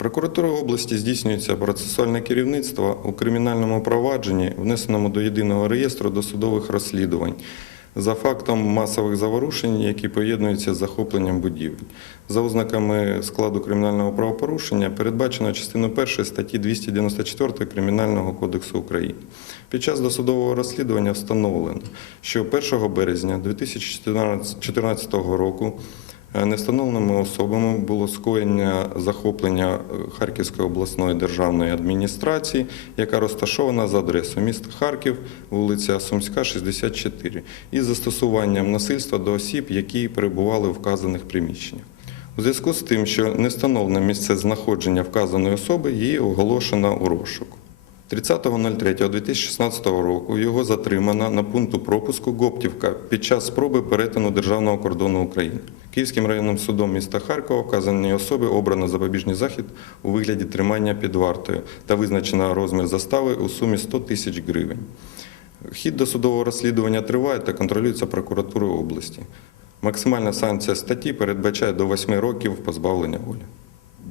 Прокуратурою області здійснюється процесуальне керівництво у кримінальному провадженні, внесеному до єдиного реєстру досудових розслідувань за фактом масових заворушень, які поєднуються з захопленням будівель. За ознаками складу кримінального правопорушення передбачено частину 1 статті 294 Кримінального кодексу України. Під час досудового розслідування встановлено, що 1 березня 2014 року Невстановленими особами було скоєння захоплення е, Харківської обласної державної адміністрації, яка розташована за адресою міста Харків, вулиця Сумська, 64, із застосуванням насильства до осіб, які перебували в вказаних приміщеннях. У зв'язку з тим, що не місце знаходження вказаної особи, її оголошено у розшук. 30.03.2016 року його затримано на пункту пропуску Гоптівка під час спроби перетину державного кордону України. Київським районним судом міста Харкова вказаній особі обрано запобіжний захід у вигляді тримання під вартою та визначено розмір застави у сумі 100 тисяч гривень. Хід досудового розслідування триває та контролюється прокуратурою області. Максимальна санкція статті передбачає до 8 років позбавлення волі.